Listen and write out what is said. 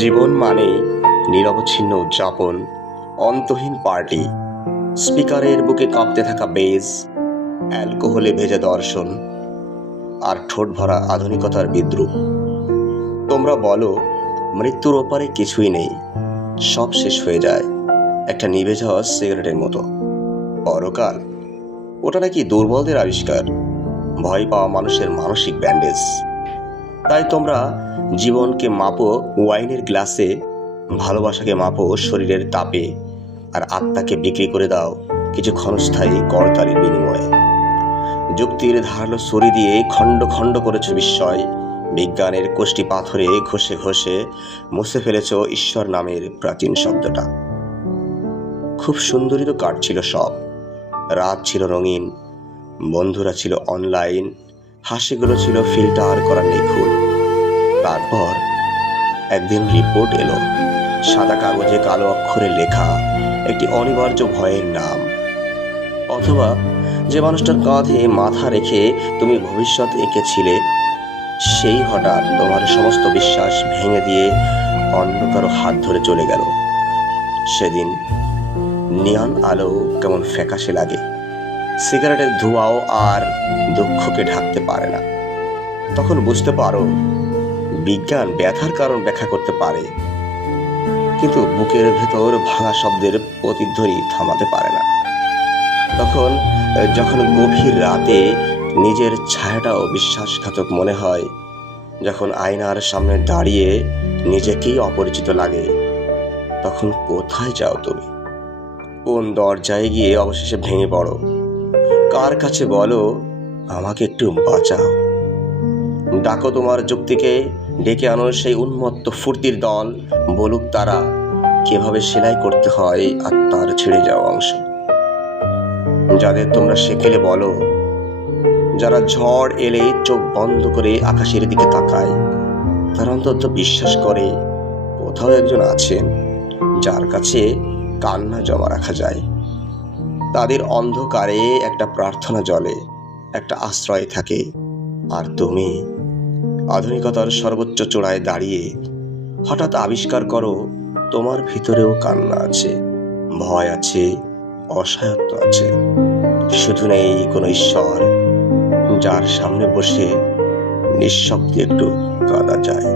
জীবন মানেই নিরবচ্ছিন্ন উদযাপন, অন্তহীন পার্টি, স্পিকারের বুকে কাঁপতে থাকা বেজ, অ্যালকোহলে ভেজা দর্শন আর ঠোঁট ভরা আধুনিকতার বিদ্রূপ। তোমরা বলো মৃত্যুর ওপারে কিছুই নেই, সব শেষ হয়ে যায় একটা নিভে যাওয়া সিগারেটের মতো। পরকাল ওটা নাকি দুর্বলদের আবিষ্কার, ভয় পাওয়া মানুষের মানসিক ব্যান্ডেজ। তাই তোমরা জীবনকে মাপো ওয়াইনের গ্লাসে, ভালোবাসাকে মাপো শরীরের তাপে, আর আত্মাকে বিক্রি করে দাও কিছু ক্ষণস্থায়ী করতালির বিনিময়ে। যুক্তির ধারালো ছুরি দিয়ে খণ্ড খণ্ড করেছ বিস্ময়, বিজ্ঞানের কোষ্ঠী পাথরে ঘষে ঘষে মুছে ফেলেছ ঈশ্বর নামের প্রাচীন শব্দটা। খুব সুন্দরই তো কাটছিল সব, রাত ছিল রঙিন, বন্ধুরা ছিল অনলাইন, হাসিগুলো ছিল ফিল্টার করা নিখুঁত। তারপর একদিন রিপোর্ট এলো, সাদা কাগজে কালো অক্ষরে লেখা একটি অনিবার্য ভয়ের নাম। অথবা যে মানুষটার কাঁধে মাথা রেখে তুমি ভবিষ্যৎ এঁকেছিলে, সেই হঠাৎ তোমার সমস্ত বিশ্বাস ভেঙে দিয়ে অন্য কারো হাত ধরে চলে গেল। সেদিন নিয়ন আলো কেমন ফ্যাকাশে লাগে, সিগারেটের ধোঁয়াও আর দুঃখকে ঢাকতে পারে না। তখন বুঝতে পারো বিজ্ঞান ব্যথার কারণ ব্যাখ্যা করতে পারে, কিন্তু বুকের ভেতর ভাঙা শব্দের প্রতিধ্বনি থামাতে পারে না। যখন গভীর রাতে নিজের ছায়াটাও বিশ্বাসঘাতক মনে হয়, যখন আয়নার সামনে দাঁড়িয়ে নিজেকেই অপরিচিত লাগে, তখন কোথায় যাও তুমি? কোন দরজায় গিয়ে অবশেষে ভেঙে পড়ো? কার কাছে বলো আমাকে একটু বাঁচাও? ডাকো তোমার যুক্তিকে, ডেকে আনো সেই উন্মত্ত ফুর্তির দল, বলুক তারা কিভাবে সেলাই করতে হয় আত্মার ছেড়ে যাওয়া অংশ। যাদের তোমরা সেকেলে বলো, যারা ঝড় এলে চোখ বন্ধ করে আকাশের দিকে তাকায়, তারা অন্তত বিশ্বাস করে কোথাও একজন আছেন যার কাছে কান্না জমা রাখা যায়। তাদের অন্ধকারে একটা প্রার্থনা জ্বলে, একটা আশ্রয় থাকে। আর তুমি আধুনিকতার সর্বোচ্চ চূড়ায় দাঁড়িয়ে হঠাৎ আবিষ্কার করো তোমার ভিতরেও কান্না আছে, ভয় আছে, অসহায়ত্ব আছে। শুধু নেই কোনো ঈশ্বর যার সামনে বসে নিঃশব্দে একটু কাঁদা যায়।